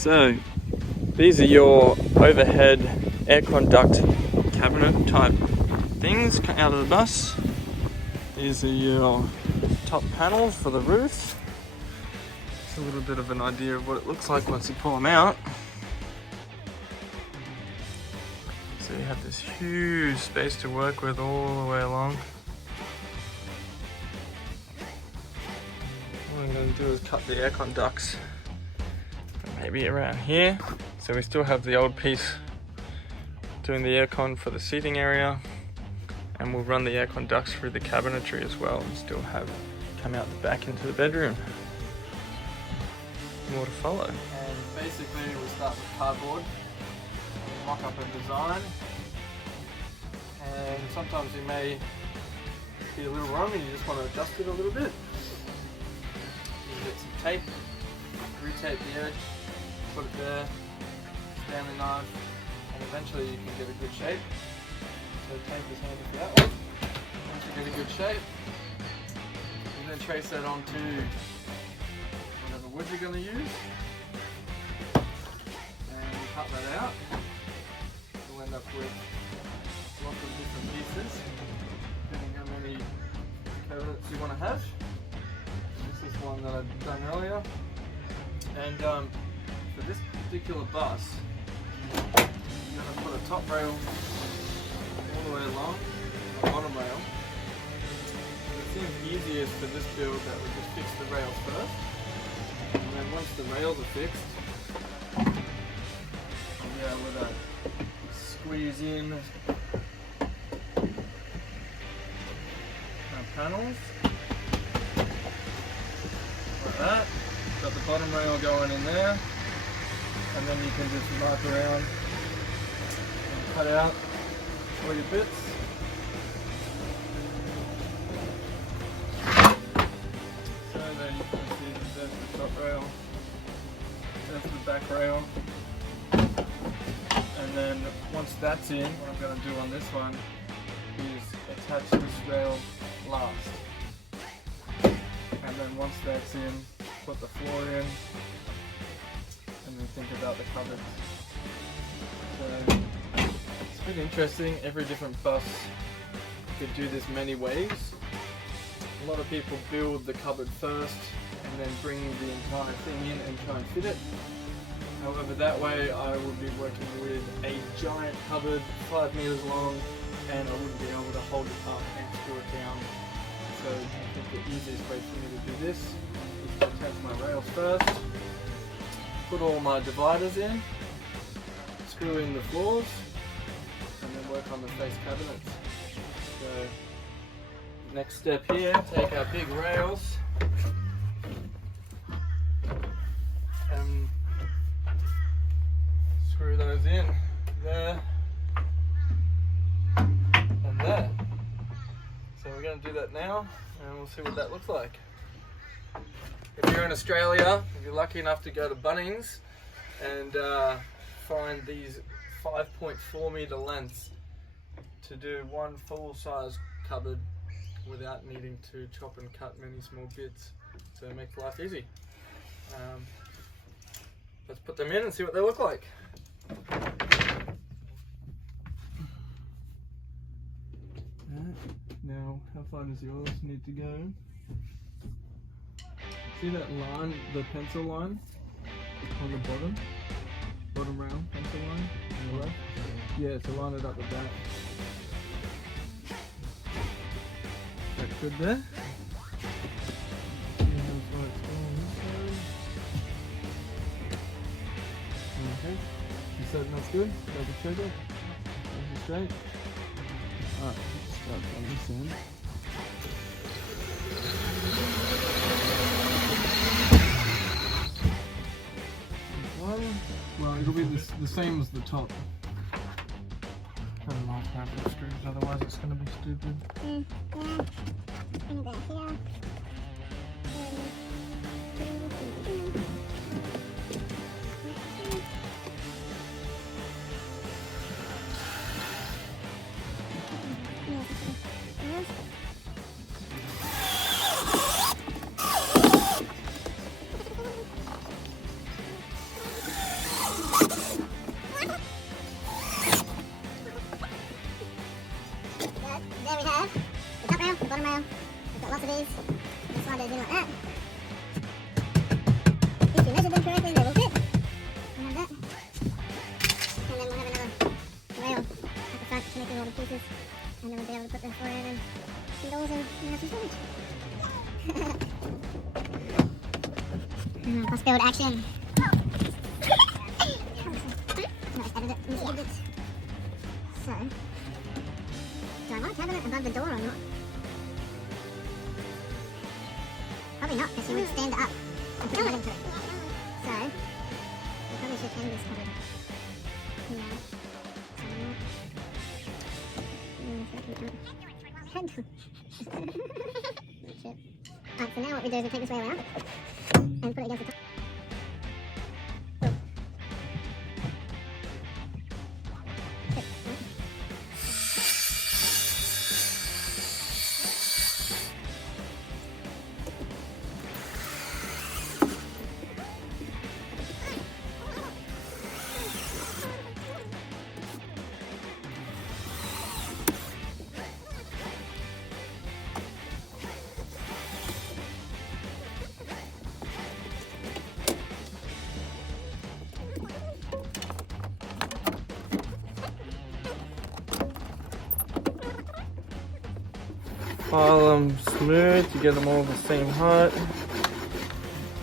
So these are your overhead aircon duct cabinet type things out of the bus. These are your top panels for the roof. It's a little bit of an idea of what it looks like once you pull them out. So you have this huge space to work with all the way along. What I'm going to do is cut the aircon ducts maybe around here. So we still have the old piece doing the aircon for the seating area, and we'll run the aircon ducts through the cabinetry as well and still have come out the back into the bedroom. More to follow. And basically we start with cardboard, mock up a design, and sometimes you may be a little wrong and you just want to adjust it a little bit. You get some tape, retape the edge, put it there, Stanley knife, and eventually you can get a good shape. So tape is handy for that one. Once you get a good shape, you then trace that onto whatever wood you're going to use, and cut that out. You'll end up with lots of different pieces, depending how many cabinets you want to have. This is one that I've done earlier, and for this particular bus, you're going to put a top rail all the way along, the bottom rail. It seems easiest for this build that we just fix the rails first, and then once the rails are fixed, we'll be able to squeeze in our panels like that. Got the bottom rail going in there, and then you can just mark around and cut out all your bits. So then you can see that there's the top rail, there's the back rail, and then once that's in, what I'm going to do on this one is attach this rail last. And then once that's in, put the floor in, and then think about the cupboards. So it's been interesting. Every different bus could do this many ways. A lot of people build the cupboard first and then bring the entire thing in and try and fit it. However, that way I would be working with a giant cupboard 5 meters long, and I wouldn't be able to hold it up and screw it down. So I think the easiest way for me to do this is to attach my rails first, put all my dividers in, screw in the floors, and then work on the face cabinets. So next step here, take our big rails and screw those in there and there. So we're going to do that now, and we'll see what that looks like. If you're in Australia, if you're lucky enough to go to Bunnings and find these 5.4 meter lengths to do one full size cupboard without needing to chop and cut many small bits, so it makes life easy. Let's put them in and see what they look like. Now, how far does yours need to go? See that line, the pencil line on the bottom rail pencil line on the left? Yeah, so line it up with that. That good there? Okay, you said that's good? Double check it. Nice and straight. Alright, let's start on this end. Well, it'll be the same as the top. Got a nice pair of screws, otherwise it's going to be stupid. lots of these. You slide those in like that. If you measure them correctly, they will fit. And have that. And then we'll have another rail at the front connecting all the pieces. And then we'll be able to put the floor in and some doors and have some storage. Let's build action. Nice, edit it. So, do I like having it above the door or not? Probably not, because you would stand up and put it into it. So, we probably should end this covered. Yeah. Shit. Alright, so now what we do is we take this rail out and put it against the top. File them smooth to get them all the same height.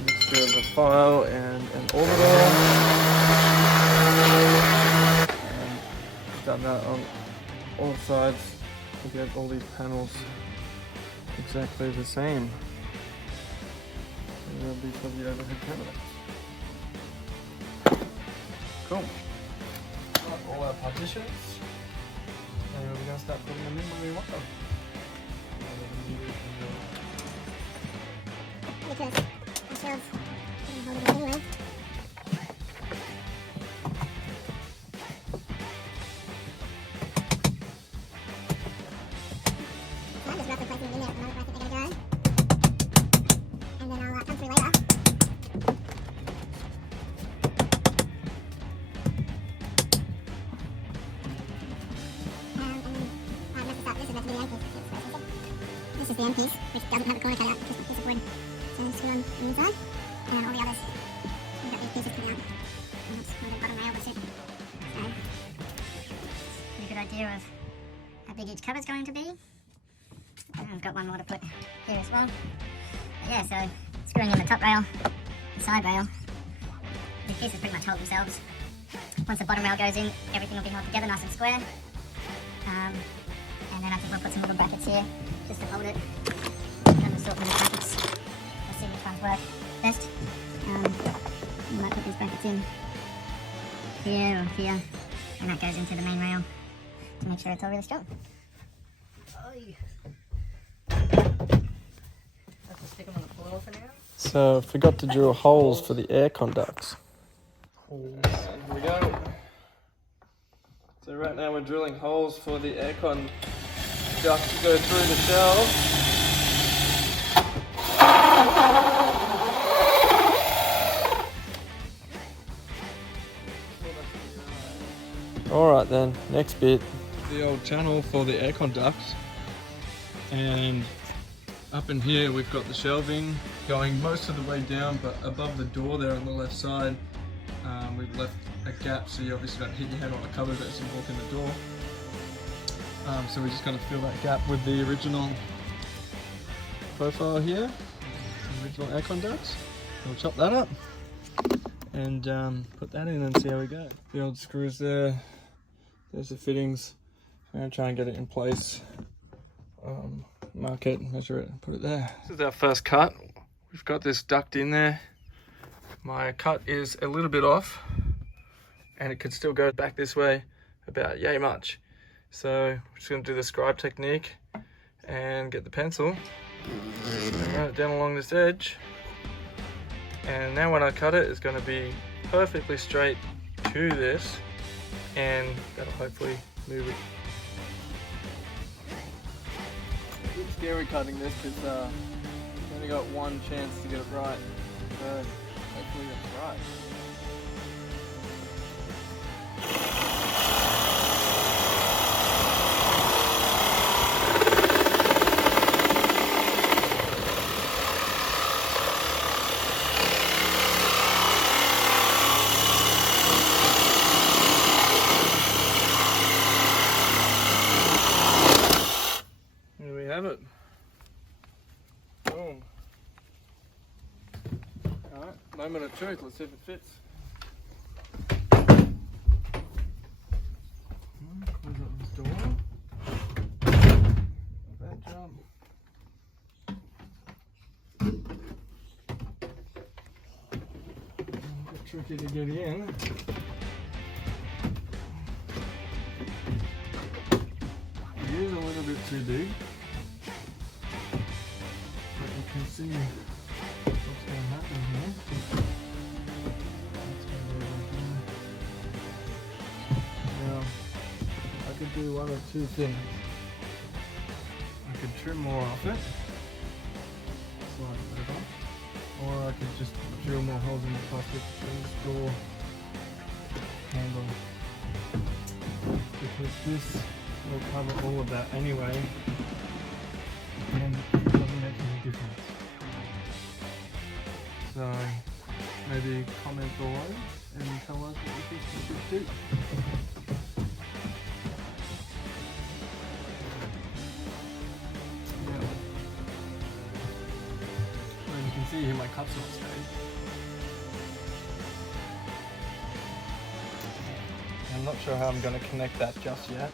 Mixture of a file and an orbital. And done that on all sides to get all these panels exactly the same. And they'll be for the overhead cabinet. Cool. Got all our partitions. And we're going to start putting them in where we want them. Because the shelves can hold it anyway. So I'm just roughly placing it in there at the moment where I think they're going to go. And then I'll come through later. And then I messed this up. This is meant to be the end piece. This is the end piece, which doesn't have a corner cut out, just a piece of wood. So screw on the inside, and all the others, we've got these pieces coming out. And that's where the bottom rail will sit. So, pretty good idea of how big each cover's going to be. And I've got one more to put here as well. But yeah, so screwing in the top rail, the side rail, these pieces pretty much hold themselves. Once the bottom rail goes in, everything will be held together nice and square. And then I think we'll put some little brackets here just to hold it. And we'll sort these brackets. We'll see which ones work best. We might put these brackets in here or here, and that goes into the main rail to make sure it's all really strong. So, forgot to drill holes for the aircon ducts. Here we go. So right now we're drilling holes for the aircon duct to go through the shelves. Alright then, next bit. The old channel for the aircon duct. And up in here we've got the shelving going most of the way down, but above the door there on the left side we've left a gap so you obviously don't hit your head on the cupboard as you walk in the door. So we're just going to fill that gap with the original profile here, the original aircon ducts. We'll chop that up and put that in and see how we go. The old screws there, there's the fittings. I'm going to try and get it in place, mark it, measure it and put it there. This is our first cut. We've got this duct in there. My cut is a little bit off and it could still go back this way about yay much. So we're just going to do the scribe technique and get the pencil and run it down along this edge. And now when I cut it, it's going to be perfectly straight to this, and that'll hopefully move it. It's a bit scary cutting this because you've only got one chance to get it right. So hopefully it's right. Boom. Alright, moment of truth, let's see if it fits. Close up this door. Bad job. A bit tricky to get in. It is a little bit too big. But you can see what's going to happen here. That's going to be right there. Now, I could do one of two things. I could trim more off it, slide it off, or I could just drill more holes in the plastic for this door handle. Because this will cover all of that anyway, and it doesn't make any difference. So maybe comment below and tell us what you think we should do. Yeah. Well, you can see here my cups all stayed. I'm not sure how I'm going to connect that just yet.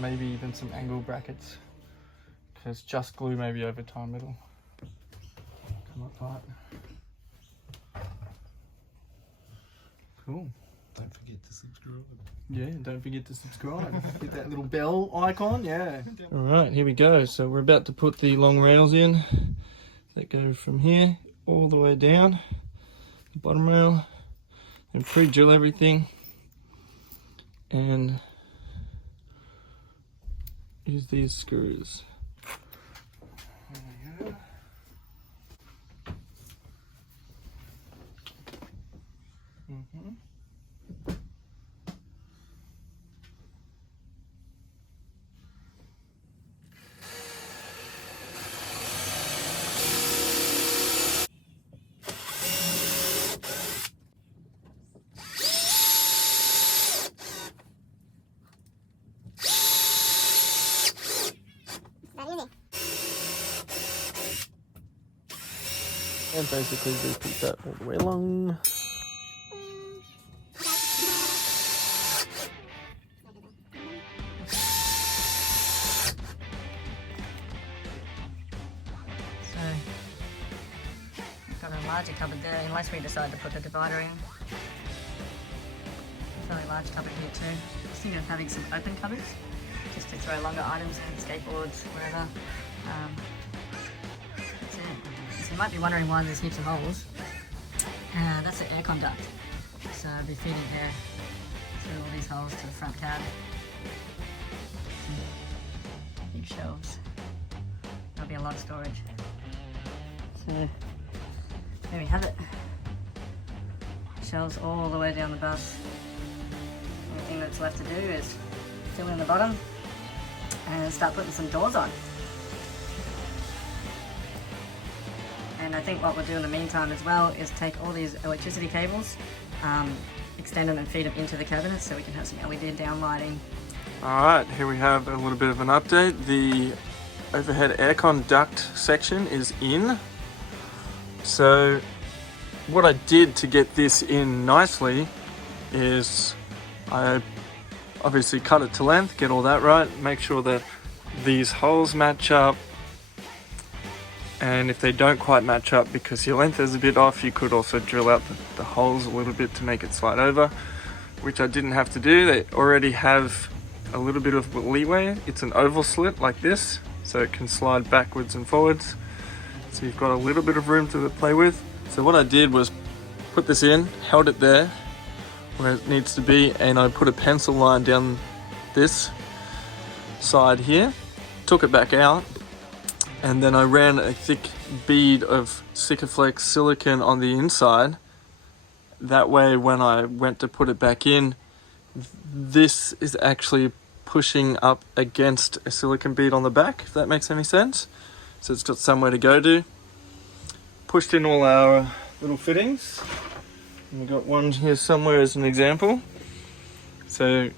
Maybe even some angle brackets, because just glue maybe over time it'll come apart. Cool. Don't forget to subscribe. Yeah, don't forget to subscribe. Hit that little bell icon, yeah. Alright, here we go. So we're about to put the long rails in that go from here all the way down the bottom rail, and pre-drill everything and use these screws. There we go. And basically repeat that all the way along. So, we've got a larger cupboard there, unless we decide to put the divider in. A fairly large cupboard here too. I was thinking of having some open cupboards, just to throw longer items in, skateboards, wherever. That's it. So you might be wondering why there's heaps of holes. That's the aircon duct. So I'll be feeding air through all these holes to the front cab. Big shelves. There'll be a lot of storage. So there we have it. Shelves all the way down the bus. Only thing that's left to do is fill in the bottom and start putting some doors on. And I think what we'll do in the meantime as well is take all these electricity cables, extend them and feed them into the cabinet so we can have some LED downlighting. Alright, here we have a little bit of an update. The overhead aircon duct section is in. So what I did to get this in nicely is I obviously cut it to length, get all that right, make sure that these holes match up. And if they don't quite match up because your length is a bit off, you could also drill out the holes a little bit to make it slide over, which I didn't have to do. They already have a little bit of leeway. It's an oval slit like this, so it can slide backwards and forwards. So you've got a little bit of room to play with. So what I did was put this in, held it there where it needs to be, and I put a pencil line down this side here, took it back out, and then I ran a thick bead of Sikaflex silicone on the inside. That way when I went to put it back in, this is actually pushing up against a silicone bead on the back, if that makes any sense. So it's got somewhere to go to. Pushed in all our little fittings. And we've got one here somewhere as an example. So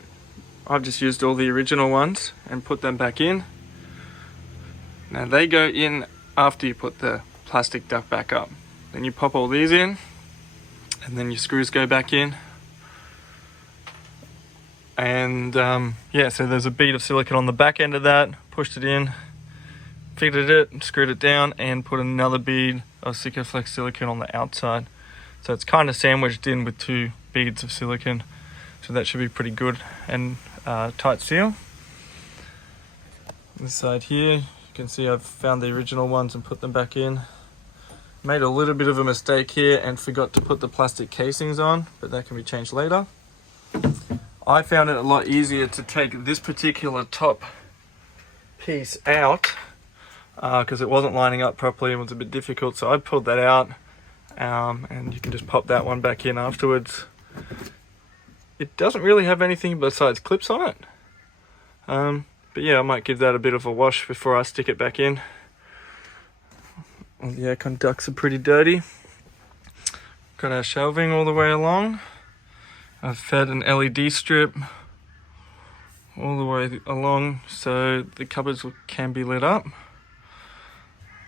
I've just used all the original ones and put them back in. Now they go in after you put the plastic duct back up. Then you pop all these in, and then your screws go back in. And yeah, so there's a bead of silicone on the back end of that. Pushed it in, fitted it, screwed it down, and put another bead of Sikaflex silicone on the outside. So it's kind of sandwiched in with 2 beads of silicone. So that should be pretty good and tight seal. This side here, you can see I've found the original ones and put them back in. Made a little bit of a mistake here and forgot to put the plastic casings on, but that can be changed later. I found it a lot easier to take this particular top piece out because it wasn't lining up properly and was a bit difficult, so I pulled that out, and you can just pop that one back in afterwards. It doesn't really have anything besides clips on it. But yeah, I might give that a bit of a wash before I stick it back in. All the aircon ducts are pretty dirty. Got our shelving all the way along. I've fed an LED strip all the way along so the cupboards can be lit up.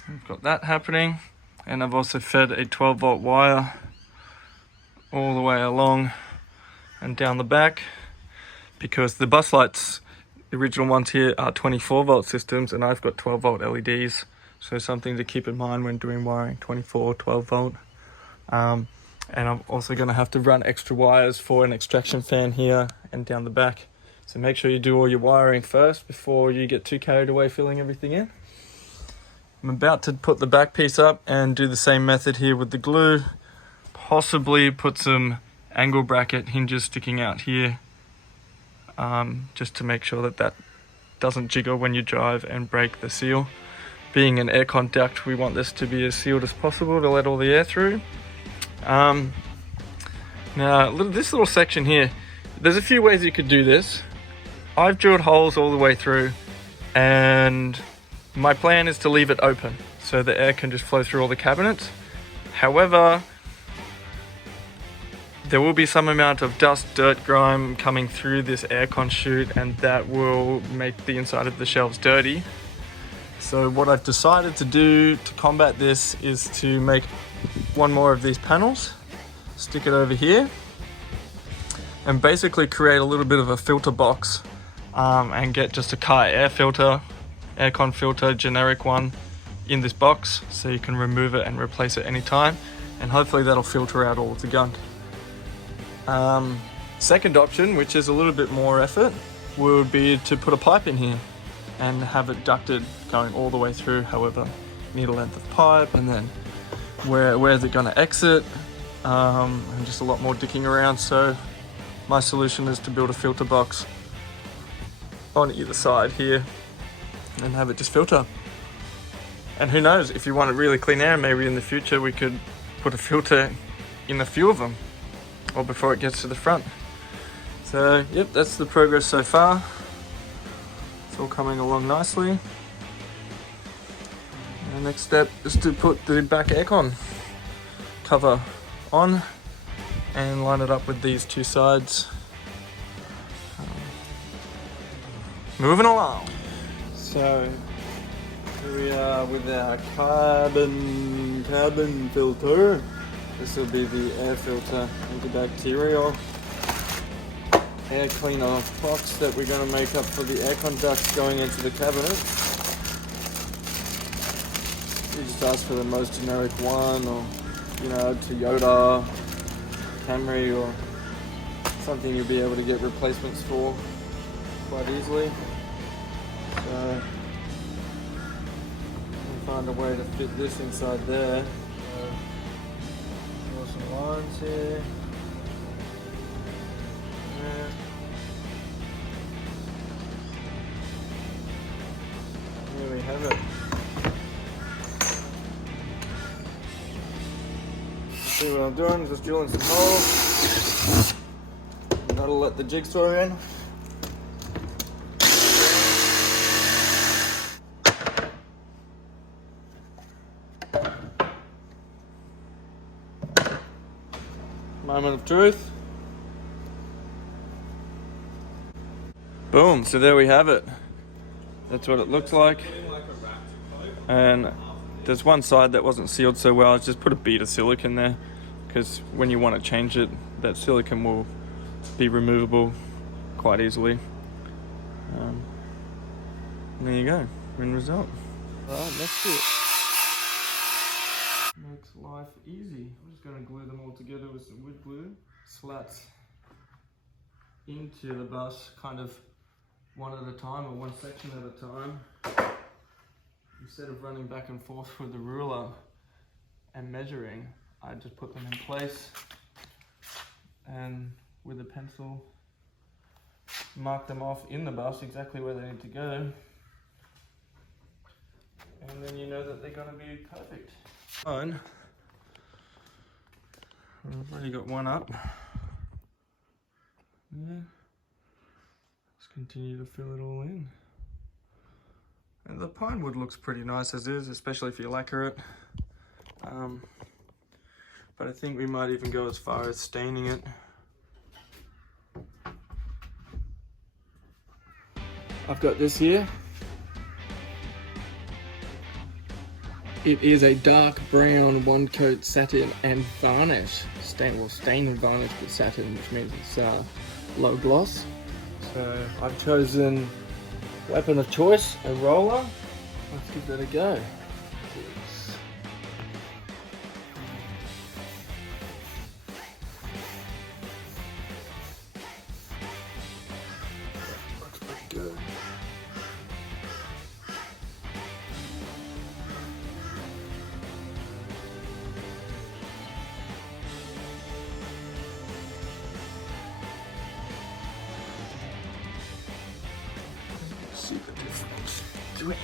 We've got that happening. And I've also fed a 12-volt wire all the way along and down the back, because the bus lights, the original ones here, are 24-volt systems, and I've got 12-volt LEDs. So something to keep in mind when doing wiring, 24, 12-volt. And I'm also going to have to run extra wires for an extraction fan here and down the back. So make sure you do all your wiring first before you get too carried away filling everything in. I'm about to put the back piece up and do the same method here with the glue. Possibly put some angle bracket hinges sticking out here, just to make sure that that doesn't jiggle when you drive and break the seal. Being an aircon duct, we want this to be as sealed as possible to let all the air through. Now this little section here, there's a few ways you could do this. I've drilled holes all the way through, and my plan is to leave it open so the air can just flow through all the cabinets. However, there will be some amount of dust, dirt, grime coming through this aircon chute, and that will make the inside of the shelves dirty. So what I've decided to do to combat this is to make one more of these panels, stick it over here, and basically create a little bit of a filter box, and get just a car air filter, aircon filter, generic one, in this box, so you can remove it and replace it anytime, and hopefully that'll filter out all of the gunk. Second option, which is a little bit more effort, would be to put a pipe in here and have it ducted going all the way through, however you need a length of pipe, and then where is it going to exit, and just a lot more dicking around. So my solution is to build a filter box on either side here and have it just filter. And who knows, if you want really clean air, maybe in the future we could put a filter in a few of them, or before it gets to the front. So yep, that's the progress so far. It's all coming along nicely. The next step is to put the back aircon cover on and line it up with these 2 sides. Moving along. So here we are with our carbon filter. This will be the air filter, antibacterial air cleaner box that we're going to make up for the aircon ducts going into the cabinet. You just ask for the most generic one, or to Yota, Camry, or something you'll be able to get replacements for quite easily. So we'll find a way to fit this inside there. Draw some lines here. There we have it. See what I'm doing, just drilling some holes. That'll let the jigsaw in. Moment of truth. Boom, so there we have it. That's what it looks like. and there's one side that wasn't sealed so well. I just put a bead of silicone there, because when you want to change it, that silicone will be removable quite easily. And there you go, end result. Alright, that's it. Makes life easy. I'm just going to glue them all together with some wood glue. Slats into the bus, kind of one at a time, or one section at a time. Instead of running back and forth with the ruler and measuring, I just put them in place and with a pencil mark them off in the bus exactly where they need to go, and then you know that they're going to be perfect. Fine. I've already got one up. Yeah. Just continue to fill it all in. And the pine wood looks pretty nice as is, especially if you lacquer it. But I think we might even go as far as staining it. I've got this here. It is a dark brown one coat satin and varnish. Stain and varnish with satin, which means it's low gloss. So I've chosen weapon of choice, a roller. Let's give that a go. Looks pretty good. See the difference between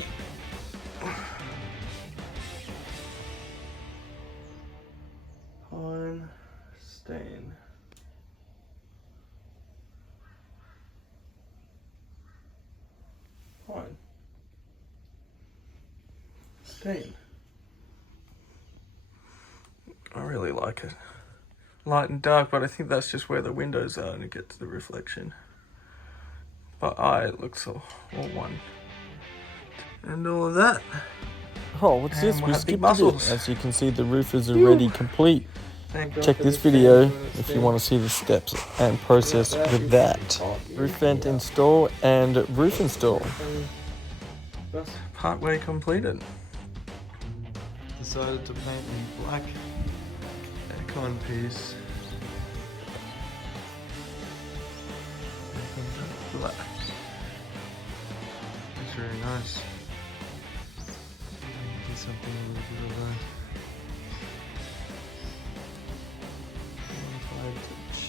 pine stain. Pine stain. I really like it. Light and dark, but I think that's just where the windows are and it gets the reflection. But it looks all one. And all of that. Oh, what's And this? we'll We have big skipped muscles. it. As you can see, the roof is already complete. Thank God Check for this the video stain when it's if you thin. want to see the steps and process Yeah, with that. Roof vent install and roof install. That's partway completed. Decided to paint in black aircon piece. Black. That's very nice. Do something a little bit of a modified touch.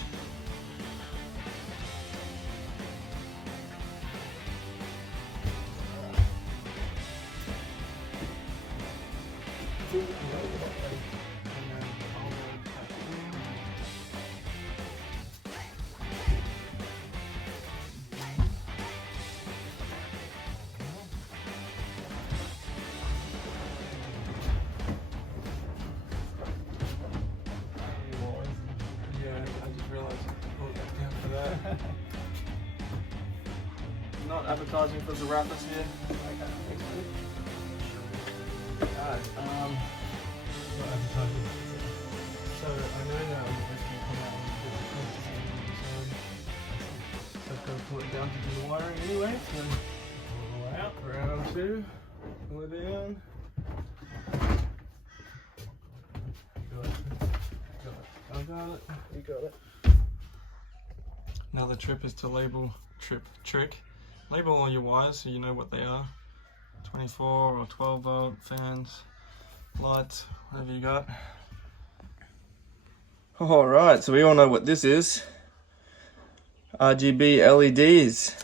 Not advertising for the rappers here. Alright, so I know now this can come out on the 50 so I've got to pull it down to do the wiring anyway, so pull it out, round two, pull it down. I got it, you got it. Another trick is to label label all your wires so you know what they are. 24 or 12 volt fans, lights, whatever you got. Alright, so we all know what this is. RGB LEDs.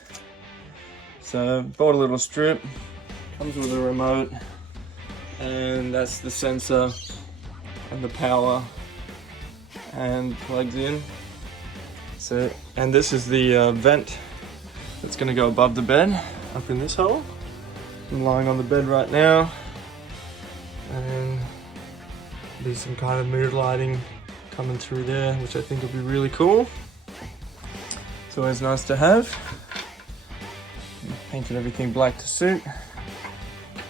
So bought a little strip, comes with a remote, and that's the sensor and the power, and plugs in. So, and this is the vent that's going to go above the bed, up in this hole. I'm lying on the bed right now, and be some kind of mood lighting coming through there, which I think will be really cool. It's always nice to have. Painted everything black to suit.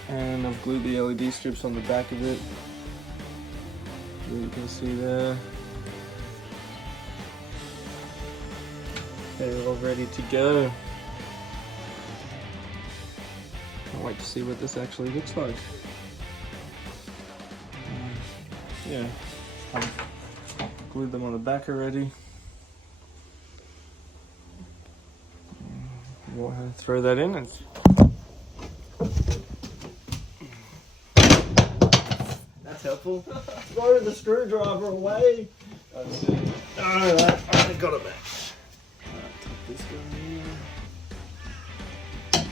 And I've glued the LED strips on the back of it. You can see there. They're all ready to go. Can't wait to see what this actually looks like. Yeah, I've glued them on the back already. We'll throw that in and that's helpful. Throw the screwdriver away. Alright, I got it back. Alright, tuck this guy in.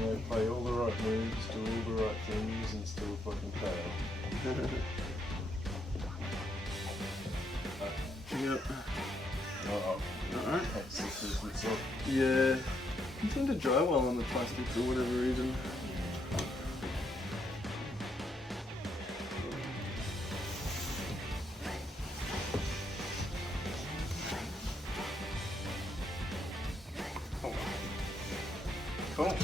You play all the right moves, do all the right things, and still fucking fail. Yep. Alright. That's the difference of Yeah. You tend to dry well on the plastic for whatever reason. Cool.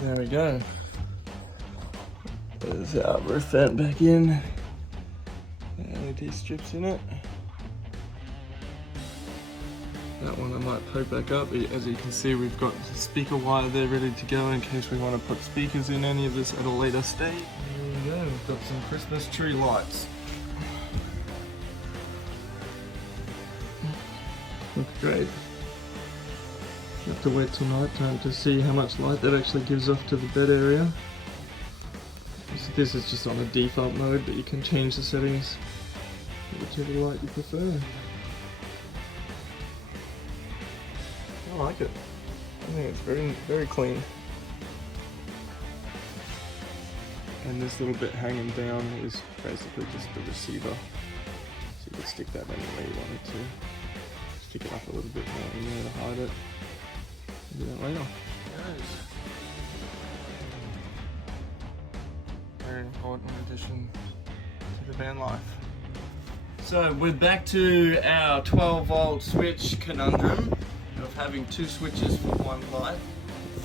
There we go. There's our roof vent back in. LED strips in it. That one I might poke back up. As you can see, we've got the speaker wire there ready to go in case we want to put speakers in any of this at a later stage. There we go, we've got some Christmas tree lights. Looks great. Have to wait till night time to see how much light that actually gives off to the bed area. So this is just on a default mode, but you can change the settings whichever light you prefer. I like it. I think it's very clean. And this little bit hanging down is basically just the receiver. So you could stick that anywhere you wanted to. Stick it up a little bit more in there to hide it. Do that later. Very important addition to the van life. So we're back to our 12-volt switch conundrum of having two switches for one light,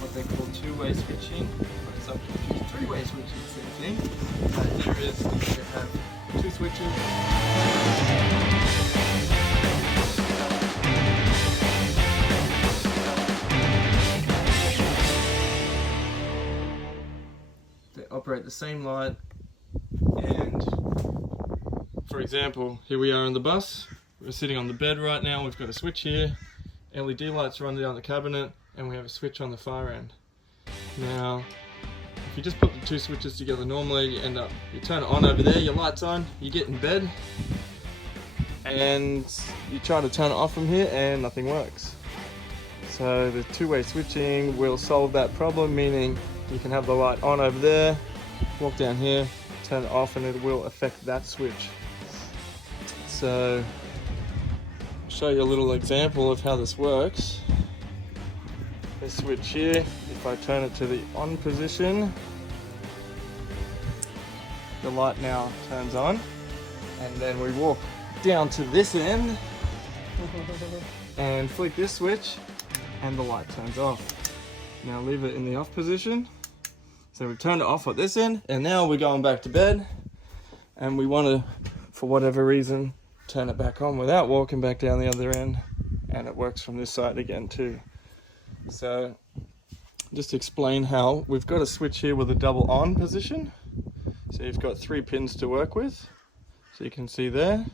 what they call two-way switching, or some confused three-way switching, same thing. Here is, you have two switches. They operate the same light, and for example, here we are on the bus. We're sitting on the bed right now. We've got a switch here. LED lights run down the cabinet, and we have a switch on the far end. Now, if you just put the two switches together normally, you turn it on over there, your light's on, you get in bed, and you try to turn it off from here, and nothing works. So the two-way switching will solve that problem, meaning you can have the light on over there, walk down here, turn it off, and it will affect that switch. So show you a little example of how this works. This switch here, if I turn it to the on position, the light now turns on, and then we walk down to this end and flick this switch and the light turns off. Now leave it in the off position. So we've turned it off at this end, and now we're going back to bed, and we want to, for whatever reason, turn it back on without walking back down the other end, and it works from this side again too. So just to explain how, we've got a switch here with a double on position. So you've got 3 pins to work with, so you can see there.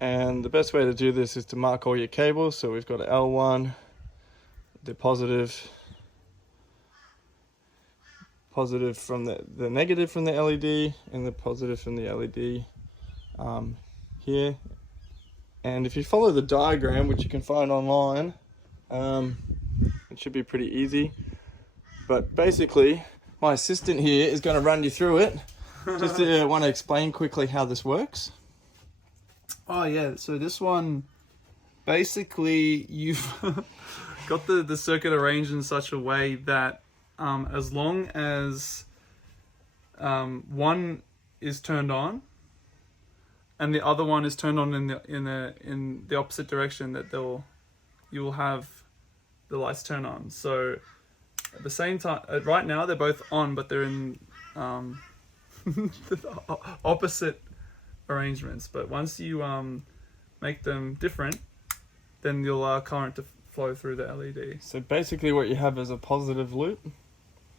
And the best way to do this is to mark all your cables. So we've got an L1, the positive from the negative from the LED, and the positive from the LED here. And if you follow the diagram, which you can find online, it should be pretty easy. But basically, my assistant here is going to run you through it. Just want to explain quickly how this works. Oh yeah, so this one, basically you've got the circuit arranged in such a way that as long as one is turned on and the other one is turned on in the opposite direction, that you will have the lights turn on. So At the same time, right now they're both on, but they're in opposite arrangements. But once you make them different, then you'll allow current to flow through the LED. So basically what you have is a positive loop.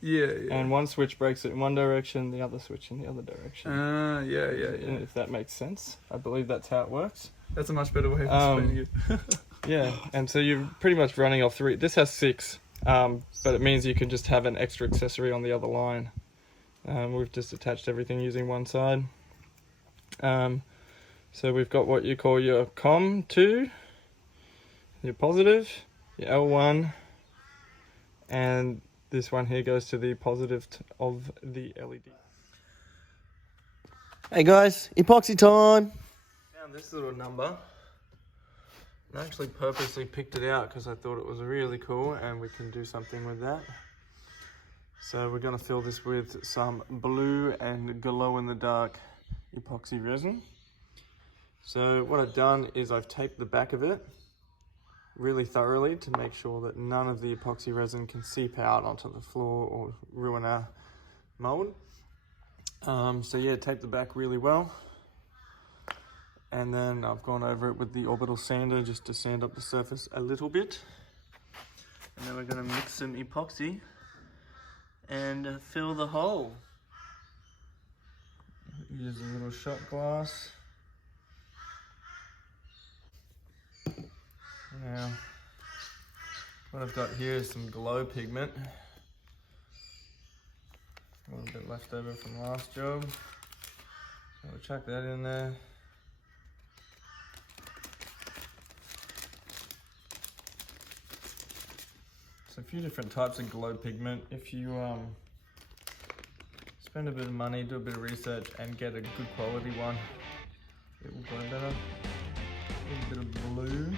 Yeah. And one switch breaks it in one direction, the other switch in the other direction. Yeah. If that makes sense. I believe that's how it works. That's a much better way of explaining it. Yeah, and so you're pretty much running off 3. This has 6, but it means you can just have an extra accessory on the other line. We've just attached everything using one side. So we've got what you call your COM2, your positive, your L1, and this one here goes to the positive of the LED. Hey guys, epoxy time! Found this little number. I actually purposely picked it out because I thought it was really cool and we can do something with that. So we're going to fill this with some blue and glow-in-the-dark epoxy resin. So what I've done is I've taped the back of it really thoroughly to make sure that none of the epoxy resin can seep out onto the floor or ruin our mold. So yeah, tape the back really well. And then I've gone over it with the orbital sander just to sand up the surface a little bit. And then we're going to mix some epoxy and fill the hole. Use a little shot glass. Now, what I've got here is some glow pigment. A little bit left over from last job. So we'll chuck that in there. So a few different types of glow pigment. If you spend a bit of money, do a bit of research and get a good quality one, it will glow better. A little bit of blue.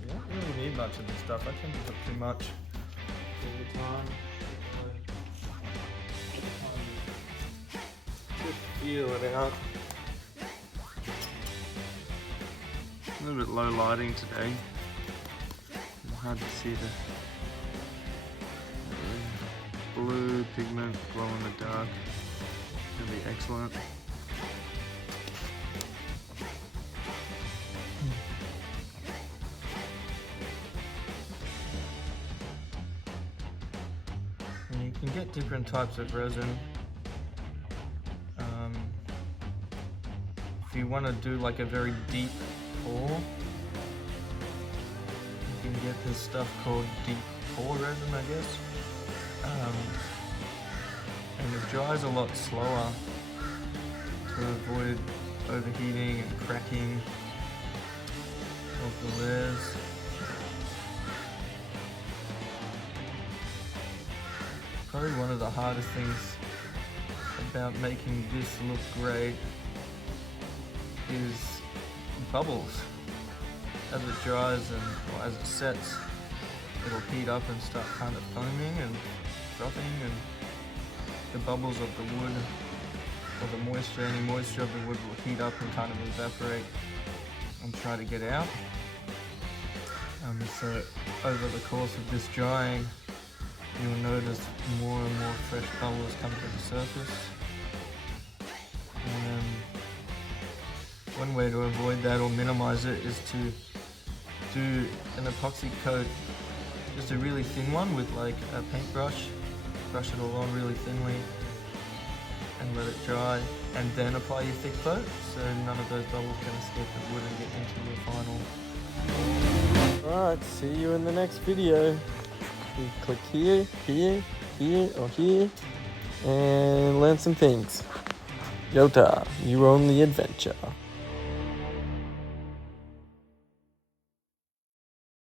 You don't really need much of this stuff. I tend to put too much all the time. Just feel it out. A little bit low lighting today. Hard to see the blue pigment glow in the dark. It's going to be excellent. And you can get different types of resin. If you want to do like a very deep pour, you can get this stuff called deep pour resin, I guess. And it dries a lot slower to avoid overheating and cracking of the layers. Probably one of the hardest things about making this look great is bubbles. As it dries or as it sets, it'll heat up and start kind of foaming and frothing, and the bubbles of the wood or the moisture, any moisture of the wood will heat up and kind of evaporate and try to get out. So over the course of this drying, you'll notice more and more fresh bubbles come to the surface. And one way to avoid that or minimize it is to do an epoxy coat, just a really thin one with like a paintbrush, brush it all on really thinly and let it dry, and then apply your thick coat so none of those bubbles can escape the wood and get into your final. Alright, see you in the next video. You click here, here, here, or here, and learn some things. Yota, you own the adventure.